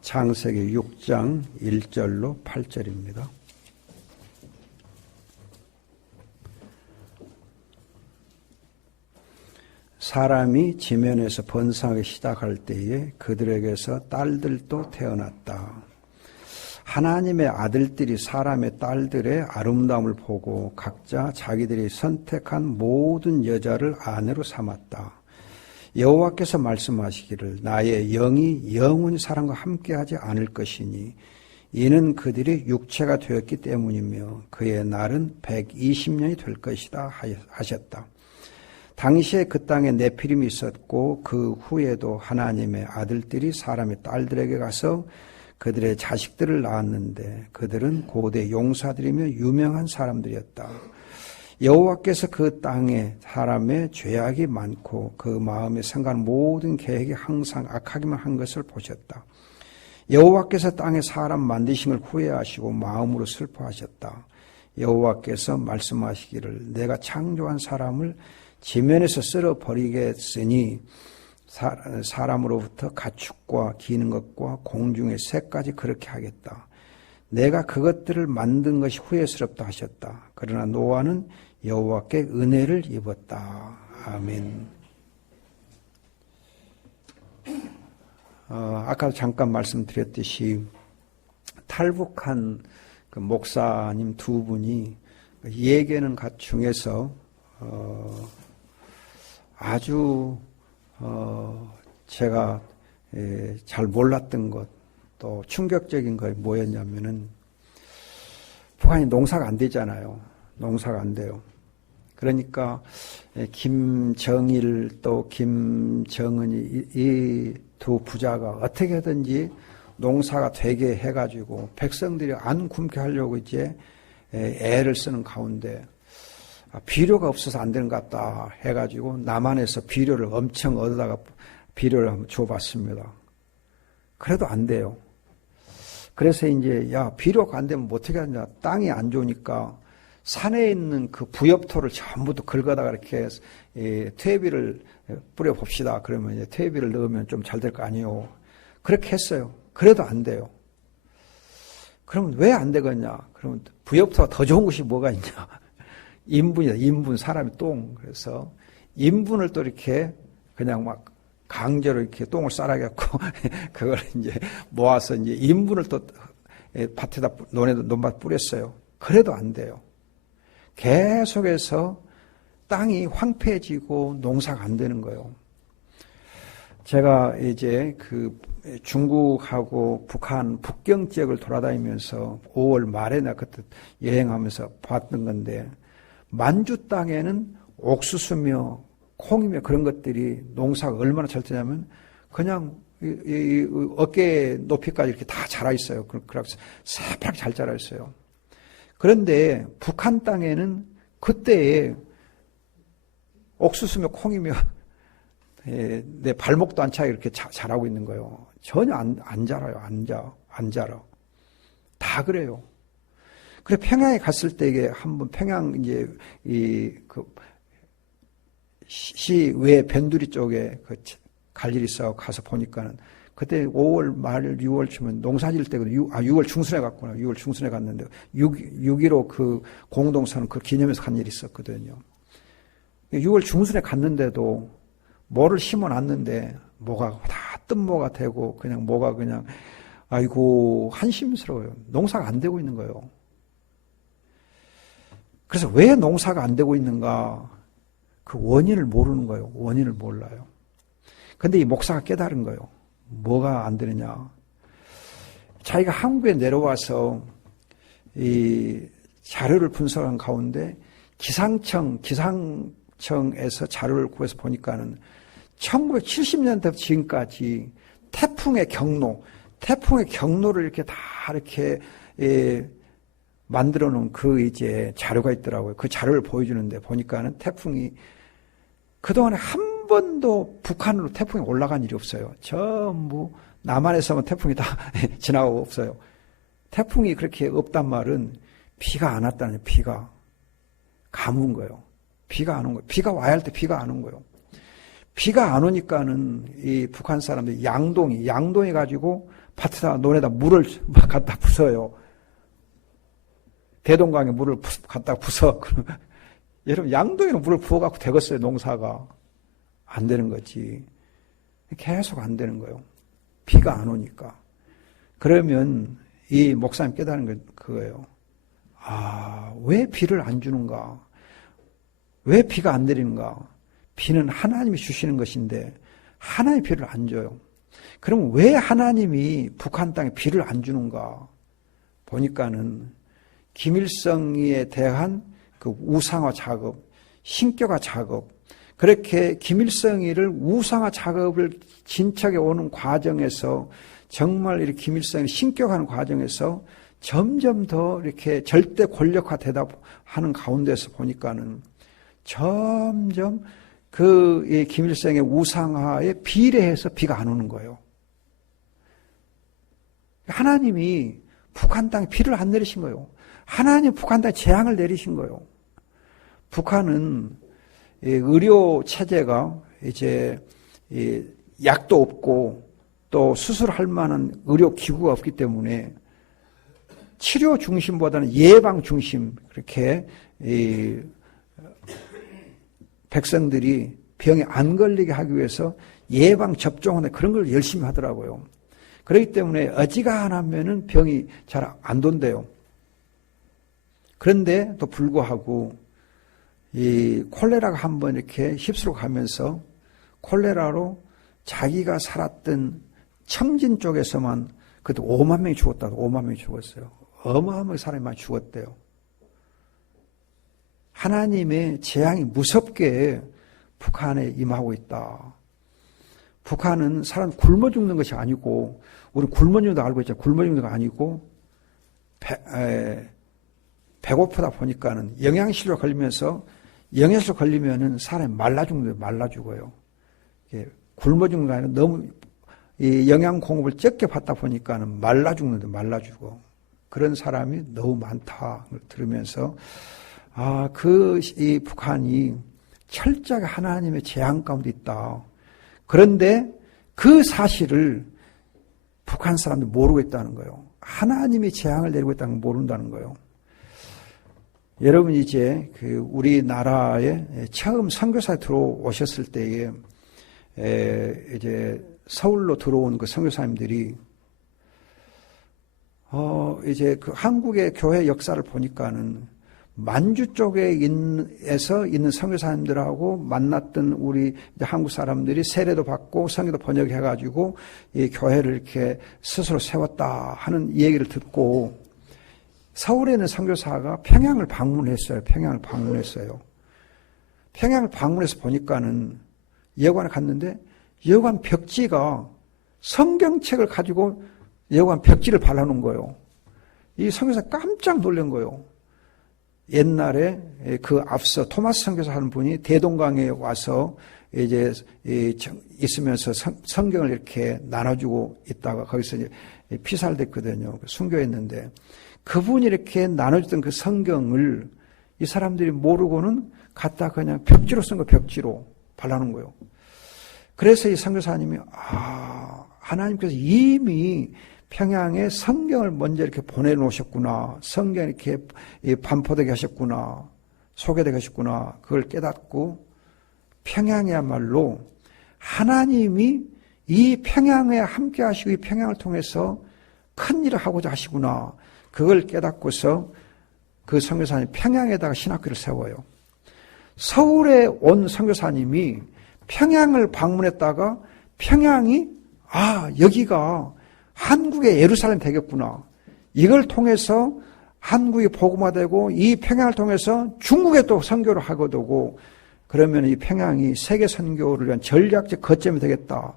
창세기 6장 1절로 8절입니다. 사람이 지면에서 번성하기 시작할 때에 그들에게서 딸들도 태어났다. 하나님의 아들들이 사람의 딸들의 아름다움을 보고 각자 자기들이 선택한 모든 여자를 아내로 삼았다. 여호와께서 말씀하시기를 나의 영이 영원히 사람과 함께하지 않을 것이니 이는 그들이 육체가 되었기 때문이며 그의 날은 120년이 될 것이다 하셨다. 당시에 그 땅에 네피림이 있었고 그 후에도 하나님의 아들들이 사람의 딸들에게 가서 그들의 자식들을 낳았는데 그들은 고대 용사들이며 유명한 사람들이었다. 여호와께서 그 땅에 사람의 죄악이 많고 그 마음에 생각하는 모든 계획이 항상 악하기만 한 것을 보셨다. 여호와께서 땅에 사람 만드신 걸 후회하시고 마음으로 슬퍼하셨다. 여호와께서 말씀하시기를 내가 창조한 사람을 지면에서 쓸어버리겠으니 사람으로부터 가축과 기는 것과 공중의 새까지 그렇게 하겠다. 내가 그것들을 만든 것이 후회스럽다 하셨다. 그러나 노아는 여호와께 은혜를 입었다. 아멘. 아까 잠깐 말씀드렸듯이 탈북한 그 목사님 두 분이 예개는 것 중에서 아주 제가 잘 몰랐던 것, 또 충격적인 거 뭐였냐면은 북한이 농사가 안 되잖아요. 농사가 안 돼요. 그러니까 김정일 또 김정은이 이 두 부자가 어떻게든지 농사가 되게 해가지고 백성들이 안 굶게 하려고 이제 애를 쓰는 가운데 비료가 없어서 안 되는 것 같다 해가지고 남한에서 비료를 엄청 얻어다가 비료를 한번 줘봤습니다. 그래도 안 돼요. 그래서 이제 비료가 안 되면 어떻게 하냐. 땅이 안 좋으니까 산에 있는 그 부엽토를 전부 다 긁어다가 이렇게 퇴비를 뿌려봅시다. 그러면 이제 퇴비를 넣으면 좀 잘 될 거 아니에요. 그렇게 했어요. 그래도 안 돼요. 그러면 왜 안 되겠냐. 그러면 부엽토가 더 좋은 것이 뭐가 있냐. 인분이다. 인분, 사람이 똥. 그래서 인분을 또 이렇게 그냥 막 강제로 이렇게 똥을 싸라갖고 그걸 이제 모아서 이제 인분을 또 밭에다 논밭 뿌렸어요. 그래도 안 돼요. 계속해서 땅이 황폐해지고 농사가 안 되는 거예요. 제가 이제 그 중국하고 북한 북경 지역을 돌아다니면서 5월 말에 나 그때 여행하면서 봤던 건데 만주 땅에는 옥수수며 콩이며 그런 것들이 농사가 얼마나 잘 되냐면 그냥 이 어깨 높이까지 이렇게 다 자라 있어요. 그래서 새파랗게 잘 자라 있어요. 그런데 북한 땅에는 그때에 옥수수며 콩이며 내 발목도 안 차게 이렇게 자라고 있는 거예요. 전혀 안 자라요. 안 자라. 다 그래요. 그래 평양에 갔을 때 이게 한번 평양 이제 시외 변두리 쪽에 갈 일이 있어 가서 보니까는 그때 5월 말 6월 초면 농사 지을 때거든요. 6월 중순에 갔구나. 6월 중순에 갔는데 6.15 그 공동선언 그 기념해서 간 일이 있었거든요. 6월 중순에 갔는데도 뭐를 심어놨는데 뭐가 다 뜬모가 되고 그냥 뭐가 그냥 아이고 한심스러워요. 농사가 안 되고 있는 거예요. 그래서 왜 농사가 안 되고 있는가? 그 원인을 모르는 거예요. 원인을 몰라요. 근데 이 목사가 깨달은 거예요. 뭐가 안 되느냐. 자기가 한국에 내려와서 이 자료를 분석한 가운데 기상청에서 자료를 구해서 보니까는 1970년대부터 지금까지 태풍의 경로를 이렇게 다 이렇게 만들어 놓은 그 이제 자료가 있더라고요. 그 자료를 보여주는데 보니까는 태풍이 그동안에 한 번도 북한으로 태풍이 올라간 일이 없어요. 전부 남한에서만 태풍이 다 지나가고 없어요. 태풍이 그렇게 없단 말은 비가 안 왔다는 비가 가문 거예요. 비가 안 온 거예요. 비가 와야 할 때 비가 안 온 거예요. 비가 안 오니까는 이 북한 사람들이 양동이 가지고 밭에다 논에다 물을 막 갖다 부어요. 대동강에 물을 갖다 부어. 여러분 양동이로 물을 부어갖고 되겠어요? 농사가 안 되는 거지. 계속 안 되는 거예요. 비가 안 오니까. 그러면 이 목사님 깨달은 건 그거예요. 왜 비를 안 주는가? 왜 비가 안 내리는가? 비는 하나님이 주시는 것인데 하나님이 비를 안 줘요. 그럼 왜 하나님이 북한 땅에 비를 안 주는가? 보니까는 김일성에 대한 그 우상화 작업, 신격화 작업, 그렇게 김일성이를 우상화 작업을 진척해 오는 과정에서 정말 이렇게 김일성을 신격화하는 과정에서 점점 더 이렇게 절대 권력화 되다 하는 가운데서 보니까는 점점 그 김일성의 우상화에 비례해서 비가 안 오는 거예요. 하나님이 북한 땅에 비를 안 내리신 거예요. 하나님 북한 땅에 재앙을 내리신 거예요. 북한은 의료 체제가 이제 약도 없고 또 수술할 만한 의료 기구가 없기 때문에 치료 중심보다는 예방 중심, 그렇게 백성들이 병에 안 걸리게 하기 위해서 예방 접종하는 그런 걸 열심히 하더라고요. 그렇기 때문에 어지간하면은 병이 잘 안 돈대요. 그런데 또 불구하고 이 콜레라가 한번 이렇게 휩쓸어 가면서 콜레라로 자기가 살았던 청진 쪽에서만 그때 5만 명이 죽었다고. 5만 명이 죽었어요. 어마어마하게 사람이 많이 죽었대요. 하나님의 재앙이 무섭게 북한에 임하고 있다. 북한은 사람 굶어 죽는 것이 아니고, 우리 굶어 죽는 거 알고 있잖아요. 굶어 죽는 거 아니고 배고프다 보니까는 영양실조 걸리면서, 영양실조 걸리면은 사람이 말라 죽는, 말라 죽어요. 굶어 죽는 거 아니라 너무 이 영양 공급을 적게 받다 보니까는 말라 죽는데 말라 죽어. 그런 사람이 너무 많다 들으면서 이 북한이 철저하게 하나님의 재앙 가운데 있다. 그런데 그 사실을 북한 사람들이 모르고 있다는 거예요. 하나님이 재앙을 내리고 있다는 걸 모른다는 거예요. 여러분 이제 우리나라에 처음 선교사에 들어오셨을 때에 이제 서울로 들어온 그 선교사님들이 이제 그 한국의 교회 역사를 보니까는 만주 쪽에서 있는 선교사님들하고 만났던 우리 이제 한국 사람들이 세례도 받고 성경도 번역해가지고 이 교회를 이렇게 스스로 세웠다 하는 얘기를 듣고 서울에 있는 선교사가 평양을 방문했어요. 평양을 방문했어요. 평양을 방문해서 보니까는 여관에 갔는데 여관 벽지가 성경책을 가지고 여관 벽지를 발라놓은 거예요. 이 선교사 깜짝 놀란 거예요. 옛날에 그 앞서 토마스 선교사 하는 분이 대동강에 와서 이제 있으면서 성경을 이렇게 나눠주고 있다가 거기서 이제 피살됐거든요. 순교했는데 그분이 이렇게 나눠주던 그 성경을 이 사람들이 모르고는 갖다 그냥 벽지로 쓴 거, 벽지로 발라놓은 거예요. 그래서 이 선교사님이 하나님께서 이미 평양에 성경을 먼저 이렇게 보내놓으셨구나. 성경 이렇게 반포되게 하셨구나. 소개되게 하셨구나. 그걸 깨닫고 평양이야말로 하나님이 이 평양에 함께 하시고 이 평양을 통해서 큰 일을 하고자 하시구나. 그걸 깨닫고서 그 선교사님이 평양에다가 신학교를 세워요. 서울에 온 선교사님이 평양을 방문했다가 평양이 여기가 한국의 예루살렘 되겠구나. 이걸 통해서 한국이 복음화되고 이 평양을 통해서 중국에 또 선교를 하게 되고 그러면 이 평양이 세계 선교를 위한 전략적 거점이 되겠다.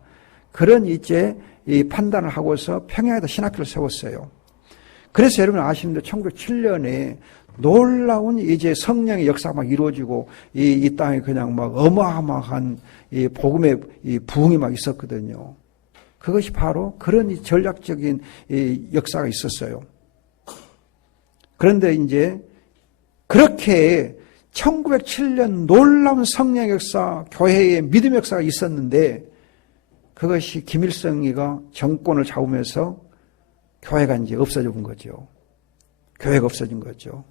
그런 이제 이 판단을 하고서 평양에다 신학교를 세웠어요. 그래서 여러분 아시는데 1907년에 놀라운 이제 성령의 역사가 막 이루어지고 이 땅에 그냥 막 어마어마한 이 복음의 이 부흥이 막 있었거든요. 그것이 바로 그런 이 전략적인 이 역사가 있었어요. 그런데 이제 그렇게 1907년 놀라운 성령 역사, 교회의 믿음 역사가 있었는데 그것이 김일성이가 정권을 잡으면서 교회가 이제 없어져 본 거죠. 교회가 없어진 거죠.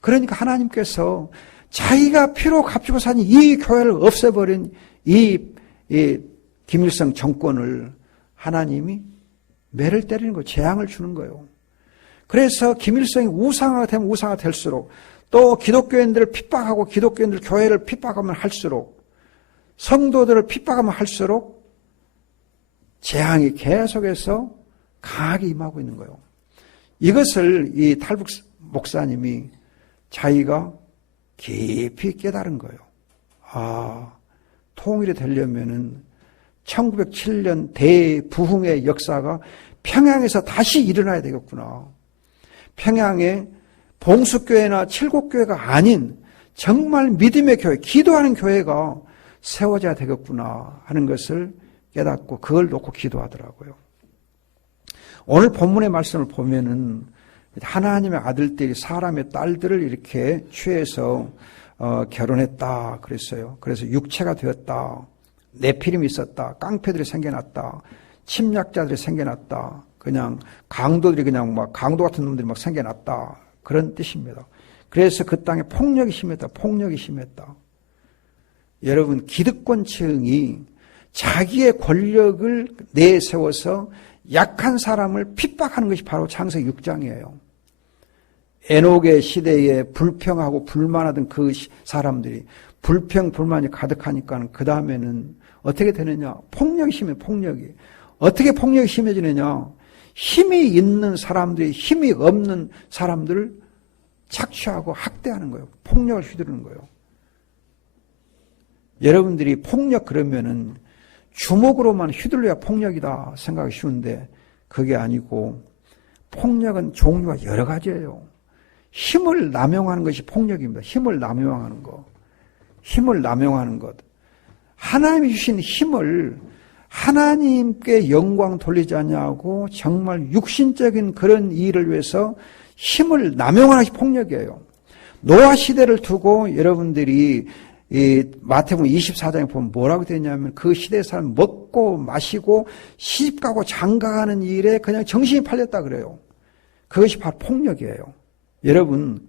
그러니까 하나님께서 자기가 피로 값주고 산 이 교회를 없애버린 이 김일성 정권을 하나님이 매를 때리는 거예요. 재앙을 주는 거예요. 그래서 김일성이 우상화가 되면 우상화가 될수록 또 기독교인들을 핍박하고 기독교인들 교회를 핍박하면 할수록 성도들을 핍박하면 할수록 재앙이 계속해서 강하게 임하고 있는 거예요. 이것을 이 탈북 목사님이 자기가 깊이 깨달은 거예요. 아, 통일이 되려면은 1907년 대부흥의 역사가 평양에서 다시 일어나야 되겠구나. 평양에 봉수교회나 칠곡교회가 아닌 정말 믿음의 교회, 기도하는 교회가 세워져야 되겠구나 하는 것을 깨닫고 그걸 놓고 기도하더라고요. 오늘 본문의 말씀을 보면은 하나님의 아들들이 사람의 딸들을 이렇게 취해서 결혼했다 그랬어요. 그래서 육체가 되었다. 네피림이 있었다. 깡패들이 생겨났다. 침략자들이 생겨났다. 그냥 강도들이 그냥 막 강도 같은 놈들이 막 생겨났다. 그런 뜻입니다. 그래서 그 땅에 폭력이 심했다. 폭력이 심했다. 여러분, 기득권층이 자기의 권력을 내세워서 약한 사람을 핍박하는 것이 바로 창세기 6장이에요. 에녹의 시대에 불평하고 불만하던 그 사람들이 불평, 불만이 가득하니까 그 다음에는 어떻게 되느냐? 폭력이 심해, 폭력이. 어떻게 폭력이 심해지느냐? 힘이 있는 사람들이 힘이 없는 사람들을 착취하고 학대하는 거예요. 폭력을 휘두르는 거예요. 여러분들이 폭력 그러면은 주먹으로만 휘둘러야 폭력이다 생각이 쉬운데 그게 아니고 폭력은 종류가 여러 가지예요. 힘을 남용하는 것이 폭력입니다. 힘을 남용하는 것. 힘을 남용하는 것. 하나님이 주신 힘을 하나님께 영광 돌리지 않냐고 정말 육신적인 그런 일을 위해서 힘을 남용하는 것이 폭력이에요. 노아 시대를 두고 여러분들이 이 마태복음 24장에 보면 뭐라고 되냐면 그 시대 사람 먹고 마시고 시집가고 장가가는 일에 그냥 정신이 팔렸다 그래요. 그것이 바로 폭력이에요. 여러분,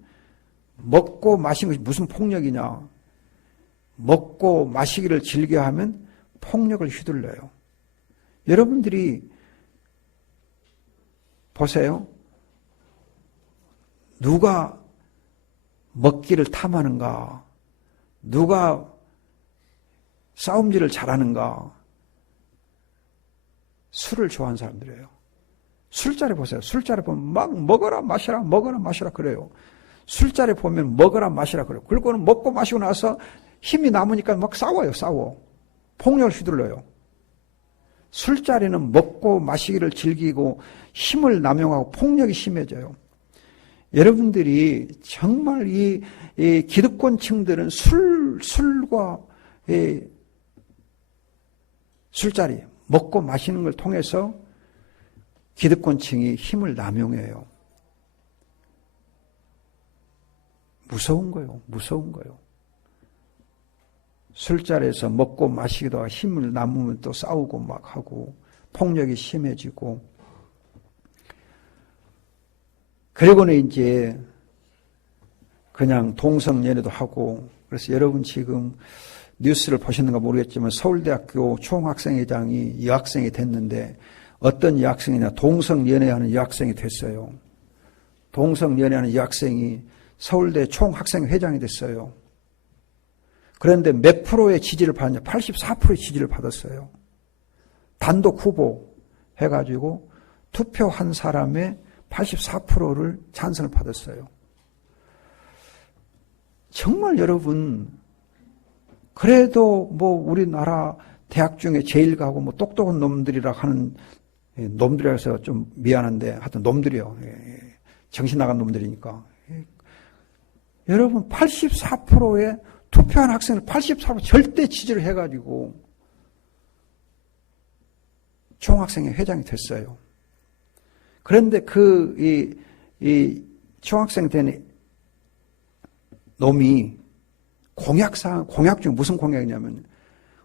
먹고 마시는 것이 무슨 폭력이냐? 먹고 마시기를 즐겨하면 폭력을 휘둘러요. 여러분들이 보세요. 누가 먹기를 탐하는가? 누가 싸움질을 잘하는가? 술을 좋아하는 사람들이에요. 술자리 보세요. 술자리 보면 막 먹어라 마시라 먹어라 마시라 그래요. 술자리 보면 먹어라 마시라 그래요. 그리고는 먹고 마시고 나서 힘이 남으니까 막 싸워요. 싸워. 폭력을 휘둘러요. 술자리는 먹고 마시기를 즐기고 힘을 남용하고 폭력이 심해져요. 여러분들이 정말 이 기득권층들은 술과 술자리, 먹고 마시는 걸 통해서 기득권층이 힘을 남용해요. 무서운 거예요. 무서운 거예요. 술자리에서 먹고 마시기도 하고 힘을 남으면 또 싸우고 막 하고 폭력이 심해지고 그리고는 이제 그냥 동성연애도 하고 그래서 여러분 지금 뉴스를 보셨는가 모르겠지만 서울대학교 총학생회장이 여학생이 됐는데 어떤 여학생이냐 동성연애하는 여학생이 됐어요. 동성연애하는 여학생이 서울대 총학생회장이 됐어요. 그런데 몇 프로의 지지를 받았냐? 84%의 지지를 받았어요. 단독 후보 해가지고 투표한 사람의 84%를 찬성을 받았어요. 정말 여러분, 그래도 뭐 우리나라 대학 중에 제일 가고 뭐 똑똑한 놈들이라 하는 놈들이라 해서 좀 미안한데 하여튼 놈들이요. 정신 나간 놈들이니까. 여러분 84%의 투표한 학생을 84% 절대 지지를 해가지고 총학생회 회장이 됐어요. 그런데 이 총학생 된 놈이 공약 중 무슨 공약이냐면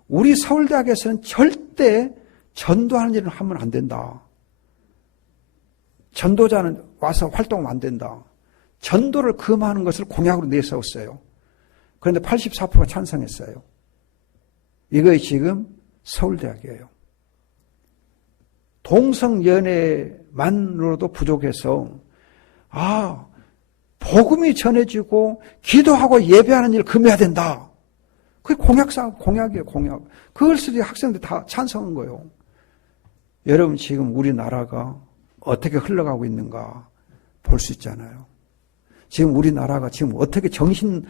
우리 서울대학에서는 절대 전도하는 일을 하면 안 된다. 전도자는 와서 활동하면 안 된다. 전도를 금하는 것을 공약으로 내세웠어요. 그런데 84%가 찬성했어요. 이것이 지금 서울대학이에요. 동성연애만으로도 부족해서 복음이 전해지고 기도하고 예배하는 일을 금해야 된다. 그게 공약이에요, 공약. 그걸 쓰지 학생들 다 찬성한 거예요. 여러분 지금 우리나라가 어떻게 흘러가고 있는가 볼 수 있잖아요. 지금 우리나라가 지금 어떻게 정신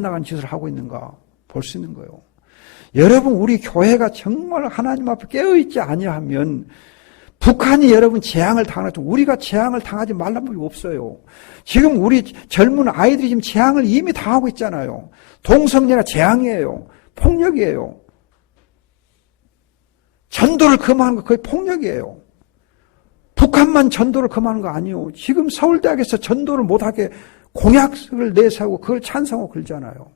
나간 짓을 하고 있는가 볼 수 있는 거예요. 여러분 우리 교회가 정말 하나님 앞에 깨어있지 아니하면 북한이 여러분 재앙을 당하죠. 우리가 재앙을 당하지 말란 법이 없어요. 지금 우리 젊은 아이들이 지금 재앙을 이미 당하고 있잖아요. 동성애가 재앙이에요. 폭력이에요. 전도를 금하는 거 거의 폭력이에요. 북한만 전도를 금하는 거 아니에요. 지금 서울대학에서 전도를 못하게 공약을 내세우고 그걸 찬성하고 그러잖아요.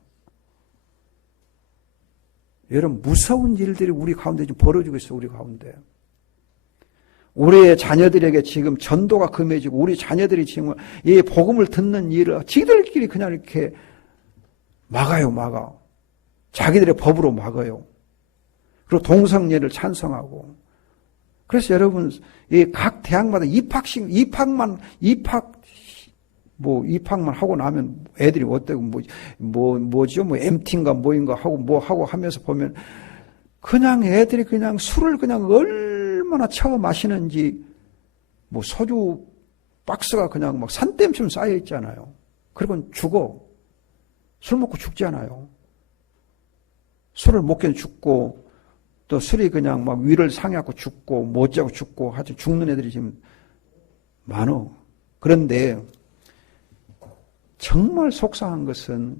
여러분 무서운 일들이 우리 가운데 지금 벌어지고 있어요. 우리 가운데. 우리의 자녀들에게 지금 전도가 금해지고 우리 자녀들이 지금 이 복음을 듣는 일을 지들끼리 그냥 이렇게 막아. 자기들의 법으로 막아요. 그리고 동성애를 찬성하고. 그래서 여러분 이 각 대학마다 입학만 하고 나면 애들이 어때고 뭐죠? MT인가 뭐인가 하고 하면서 보면 그냥 애들이 그냥 술을 그냥 얼마나 처음 마시는지 소주 박스가 그냥 막 산더미처럼 쌓여 있잖아요. 그리고 죽어. 술 먹고 죽잖아요. 술을 먹게 죽고 또 술이 그냥 막 위를 상해갖고 죽고 못 자고 죽고 하여튼 죽는 애들이 지금 많어. 그런데 정말 속상한 것은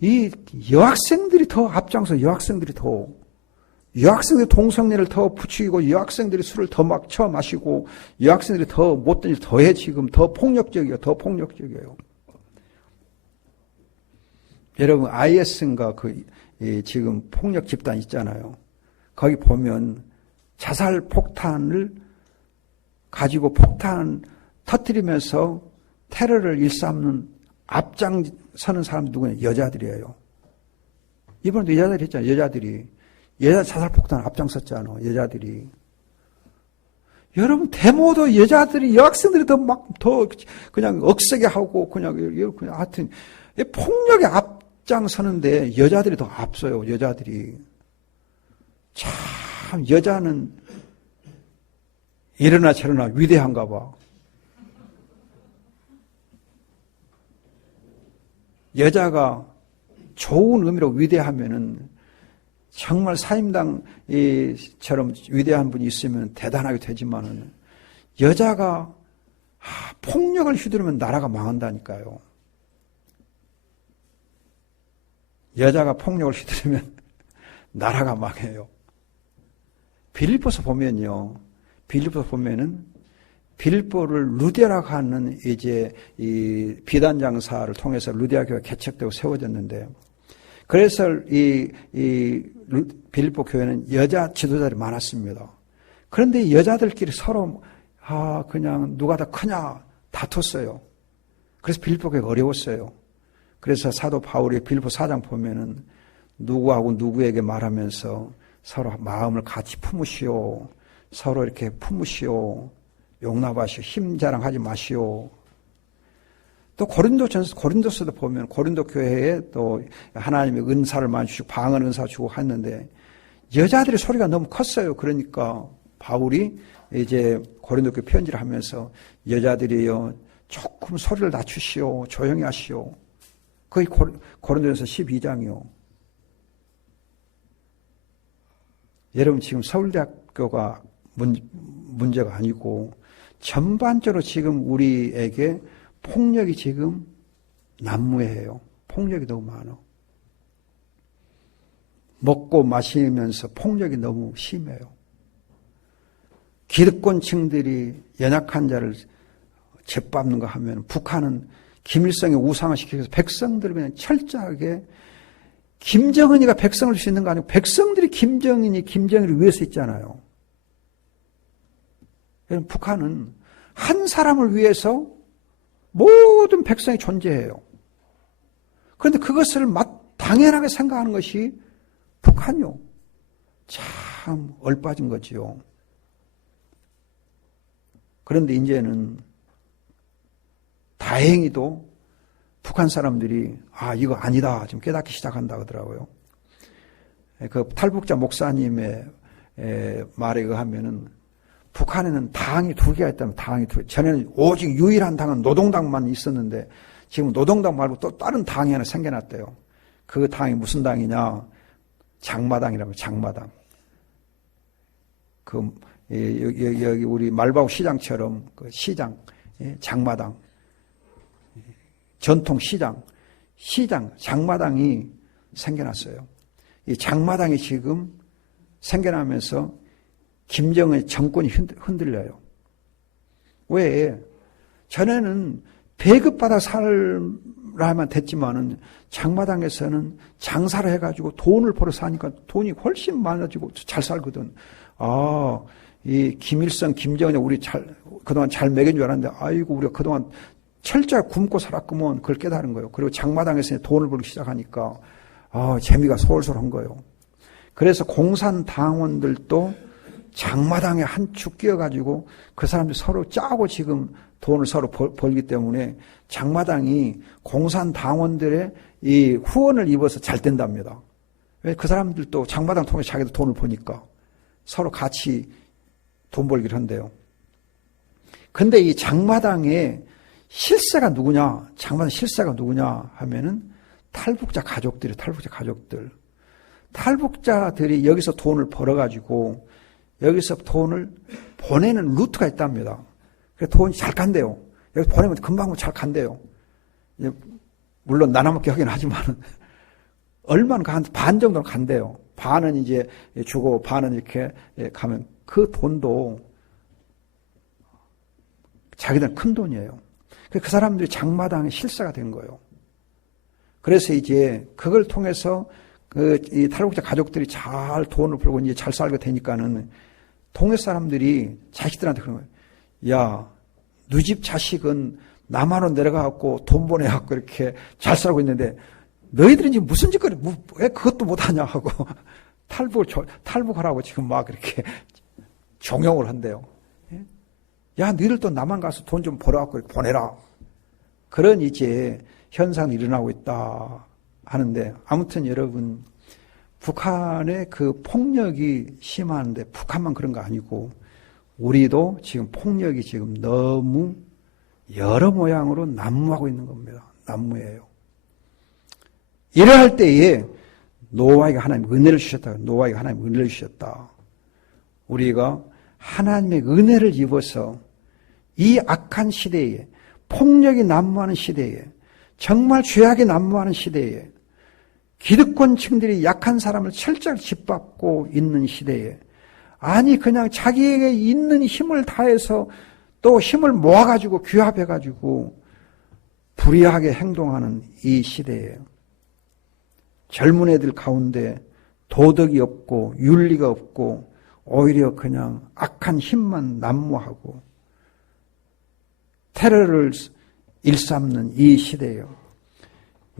이 여학생들이 더 앞장서 여학생들이 동성애를 더 부추기고 여학생들이 술을 더 막 처 마시고 여학생들이 더 못된 일 더 해 지금 더 폭력적이에요. 여러분 IS인가 지금 폭력 집단 있잖아요. 거기 보면 자살 폭탄을 가지고 폭탄 터뜨리면서 테러를 일삼는 앞장서는 사람 누구냐? 여자들이에요. 이번에도 여자들이 했잖아요. 여자 자살 폭탄 앞장섰잖아요. 여자들이. 여러분 데모도 여자들이 여학생들이 더 그냥 억세게 하고 그냥 하여튼 폭력에 앞장서는데 여자들이 더 앞서요. 여자들이. 참 여자는 이러나 저러나 위대한가 봐. 여자가 좋은 의미로 위대하면은 정말 사임당처럼 위대한 분이 있으면 대단하게 되지만은 여자가 폭력을 휘두르면 나라가 망한다니까요. 여자가 폭력을 휘두르면 나라가 망해요. 빌립보서 보면은 빌립보를 루데라고 하는 이제 이 비단 장사를 통해서 루데아 교회가 개척되고 세워졌는데, 그래서 이 빌립보 교회는 여자 지도자들이 많았습니다. 그런데 여자들끼리 서로 그냥 누가 더 크냐 다퉜어요. 그래서 빌립보 교회가 어려웠어요. 그래서 사도 바울이 빌립보 4장 보면은 누구하고 누구에게 말하면서 서로 마음을 같이 품으시오. 서로 이렇게 품으시오. 용납하시오. 힘 자랑하지 마시오. 또 고린도서도 보면 고린도 교회에 또 하나님의 은사를 많이 주시고 방언 은사 주고 했는데 여자들의 소리가 너무 컸어요. 그러니까 바울이 이제 고린도 교회 편지를 하면서 여자들이요 조금 소리를 낮추시오. 조용히 하시오. 그게 고린도전서 12장이요. 여러분 지금 서울대학교가 문제가 아니고 전반적으로 지금 우리에게 폭력이 지금 난무해요. 폭력이 너무 많아. 먹고 마시면서 폭력이 너무 심해요. 기득권층들이 연약한 자를 짓밟는 거 하면 북한은 김일성의 우상을 시켜서 백성들을 그냥 철저하게 김정은이가 백성을 줄 수 있는 거 아니고 백성들이 김정일을 위해서 있잖아요. 여러분 북한은 한 사람을 위해서 모든 백성이 존재해요. 그런데 그것을 당연하게 생각하는 것이 북한이요. 참 얼빠진 거지요. 그런데 이제는 다행히도 북한 사람들이 이거 아니다 지금 깨닫기 시작한다 하더라고요. 그 탈북자 목사님의 말에 의하면은 북한에는 당이 두 개가 있다면 당이 두 개. 전에는 오직 유일한 당은 노동당만 있었는데 지금 노동당 말고 또 다른 당이 하나 생겨났대요. 그 당이 무슨 당이냐? 장마당이라고. 장마당. 여기 우리 말바우 시장처럼 그 시장, 장마당, 전통 시장, 장마당이 생겨났어요. 이 장마당이 지금 생겨나면서 김정은의 정권이 흔들려요. 왜? 전에는 배급받아 살라면 됐지만은 장마당에서는 장사를 해가지고 돈을 벌어 사니까 돈이 훨씬 많아지고 잘 살거든. 이 김일성, 김정은이 우리 그동안 잘 먹인 줄 알았는데, 아이고, 우리가 그동안 철저히 굶고 살았구먼. 그걸 깨달은 거예요. 그리고 장마당에서 돈을 벌기 시작하니까, 재미가 솔솔한 거예요. 그래서 공산당원들도 장마당에 한 축 끼어가지고 그 사람들이 서로 짜고 지금 돈을 서로 벌기 때문에 장마당이 공산당원들의 이 후원을 입어서 잘 된답니다. 왜? 그 사람들도 장마당 통해 자기도 돈을 버니까 서로 같이 돈 벌기를 한대요. 근데 이 장마당의 실세가 누구냐? 장마당 실세가 누구냐 하면은 탈북자 가족들이 탈북자들이 여기서 돈을 벌어가지고 여기서 돈을 보내는 루트가 있답니다. 그래서 돈이 잘 간대요. 여기 보내면 금방 잘 간대요. 물론 나눠먹기 하긴 하지만 얼마나 반 정도는 간대요. 반은 이제 주고 반은 이렇게 가면 그 돈도 자기들은 큰 돈이에요. 그 사람들이 장마당의 실세가 된 거예요. 그래서 이제 그걸 통해서 이 탈북자 가족들이 잘 돈을 벌고 이제 잘 살게 되니까는 동네 사람들이 자식들한테 그런 거예요. 야, 너희 집 자식은 남한으로 내려가갖고 돈 보내갖고 이렇게 잘 살고 있는데 너희들은 지금 무슨 짓거리, 왜 그것도 못하냐 하고 탈북하라고 지금 막 이렇게 종용을 한대요. 야, 너희들도 남한 가서 돈 좀 벌어갖고 보내라. 그런 이제 현상이 일어나고 있다 하는데, 아무튼 여러분, 북한의 그 폭력이 심한데 북한만 그런 거 아니고 우리도 지금 폭력이 지금 너무 여러 모양으로 난무하고 있는 겁니다. 난무예요. 이러할 때에 노아에게 하나님 은혜를 주셨다. 노아에게 하나님 은혜를 주셨다. 우리가 하나님의 은혜를 입어서 이 악한 시대에, 폭력이 난무하는 시대에, 정말 죄악이 난무하는 시대에, 기득권층들이 약한 사람을 철저히 짓밟고 있는 시대에, 아니 그냥 자기에게 있는 힘을 다해서 또 힘을 모아가지고 규합해가지고 불의하게 행동하는 이 시대에 젊은 애들 가운데 도덕이 없고 윤리가 없고 오히려 그냥 악한 힘만 난무하고 테러를 일삼는 이 시대예요.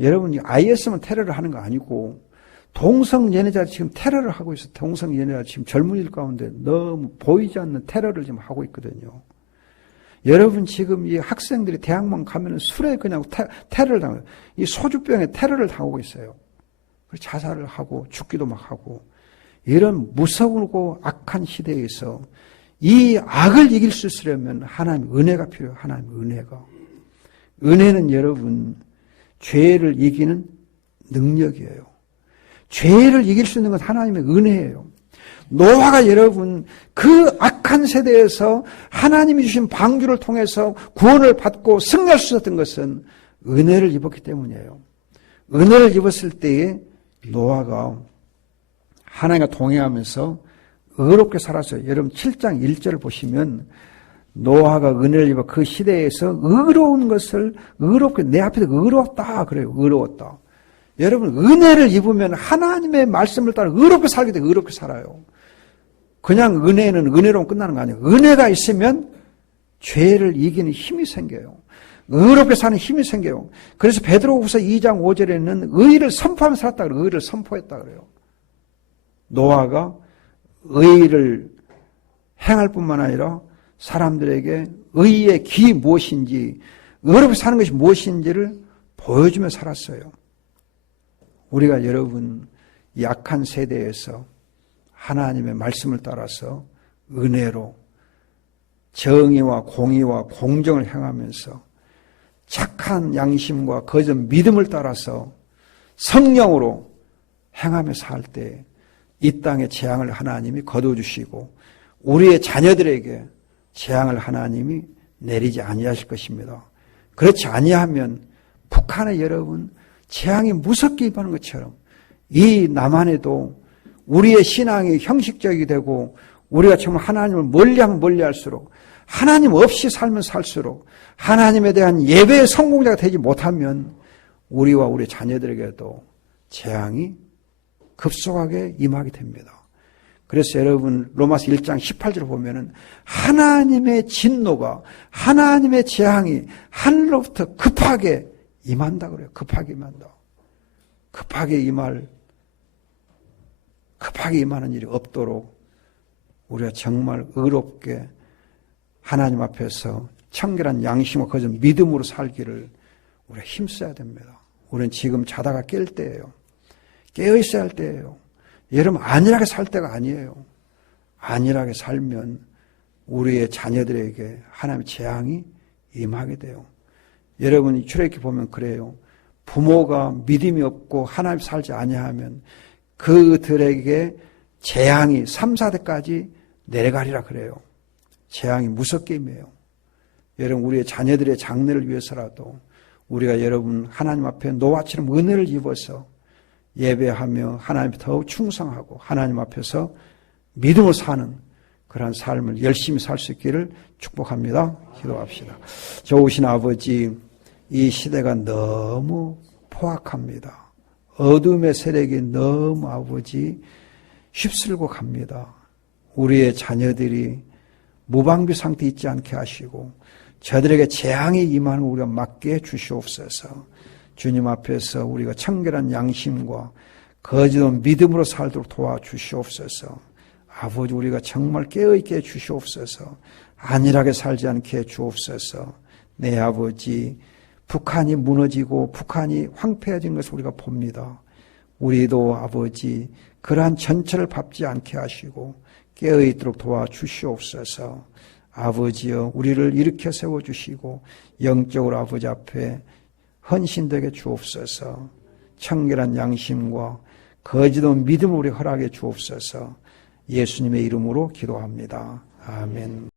여러분, IS만 테러를 하는 거 아니고 동성연애자 지금 테러를 하고 있어요. 동성연애자 지금 젊은이들 가운데 너무 보이지 않는 테러를 지금 하고 있거든요. 여러분, 지금 이 학생들이 대학만 가면 술에 그냥 테러를 당해요. 이 소주병에 테러를 당하고 있어요. 자살을 하고 죽기도 막 하고, 이런 무서우고 악한 시대에서 이 악을 이길 수 있으려면 하나님 은혜가 필요해요. 하나님 은혜가. 은혜는 여러분, 죄를 이기는 능력이에요. 죄를 이길 수 있는 건 하나님의 은혜예요. 노아가 여러분 그 악한 세대에서 하나님이 주신 방주를 통해서 구원을 받고 승리할 수 있었던 것은 은혜를 입었기 때문이에요. 은혜를 입었을 때에 노아가 하나님과 동행하면서 의롭게 살았어요. 여러분 7장 1절을 보시면 노아가 은혜를 입어 그 시대에서 의로운 것을 의롭게, 내 앞에서 의로웠다 그래요. 의로웠다. 여러분, 은혜를 입으면 하나님의 말씀을 따라 의롭게 살게 돼요. 의롭게 살아요. 그냥 은혜는 은혜로 끝나는 거 아니에요. 은혜가 있으면 죄를 이기는 힘이 생겨요. 의롭게 사는 힘이 생겨요. 그래서 베드로후서 2장 5절에는 의를 선포하며 살았다 그래요. 의를 선포했다 그래요. 노아가 의를 행할 뿐만 아니라 사람들에게 의의 기 무엇인지, 의롭게 사는 것이 무엇인지를 보여주며 살았어요. 우리가 여러분 약한 세대에서 하나님의 말씀을 따라서 은혜로 정의와 공의와 공정을 행하면서 착한 양심과 거짓 믿음을 따라서 성령으로 행하며 살 때 이 땅의 재앙을 하나님이 거둬주시고 우리의 자녀들에게 재앙을 하나님이 내리지 아니하실 것입니다. 그렇지 아니하면 북한의 여러분 재앙이 무섭게 임하는 것처럼 이 남한에도 우리의 신앙이 형식적이 되고 우리가 정말 하나님을 멀리하면 멀리할수록 하나님 없이 살면 살수록 하나님에 대한 예배의 성공자가 되지 못하면 우리와 우리 자녀들에게도 재앙이 급속하게 임하게 됩니다. 그래서 여러분 로마서 1장 18절을 보면은 하나님의 진노가 하나님의 재앙이 하늘로부터 급하게 임한다 그래요. 급하게 임한다. 급하게 임하는 일이 없도록 우리가 정말 의롭게 하나님 앞에서 청결한 양심과 거짓 믿음으로 살기를 우리가 힘써야 됩니다. 우리는 지금 자다가 깰 때예요. 깨어 있어야 할 때예요. 여러분 안일하게 살 때가 아니에요. 안일하게 살면 우리의 자녀들에게 하나님의 재앙이 임하게 돼요. 여러분이 출애굽기 보면 그래요. 부모가 믿음이 없고 하나님 살지 아니하면 그들에게 재앙이 3, 4대까지 내려가리라 그래요. 재앙이 무섭게 임해요. 여러분 우리의 자녀들의 장래를 위해서라도 우리가 여러분 하나님 앞에 노아처럼 은혜를 입어서 예배하며 하나님 앞에 더욱 충성하고 하나님 앞에서 믿음을 사는 그러한 삶을 열심히 살 수 있기를 축복합니다. 기도합시다. 좋으신 아버지, 이 시대가 너무 포악합니다. 어둠의 세력이 너무 아버지 휩쓸고 갑니다. 우리의 자녀들이 무방비 상태에 있지 않게 하시고 저들에게 재앙이 임하는 우리가 막게 해주시옵소서. 주님 앞에서 우리가 청결한 양심과 거짓없는 믿음으로 살도록 도와주시옵소서. 아버지 우리가 정말 깨어있게 해주시옵소서. 안일하게 살지 않게 해주옵소서. 내 아버지 북한이 무너지고 북한이 황폐해진 것을 우리가 봅니다. 우리도 아버지 그러한 전철을 밟지 않게 하시고 깨어있도록 도와주시옵소서. 아버지여 우리를 일으켜 세워주시고 영적으로 아버지 앞에 헌신되게 주옵소서. 청결한 양심과 거짓없는 믿음을 우리 허락해 주옵소서. 예수님의 이름으로 기도합니다. 아멘.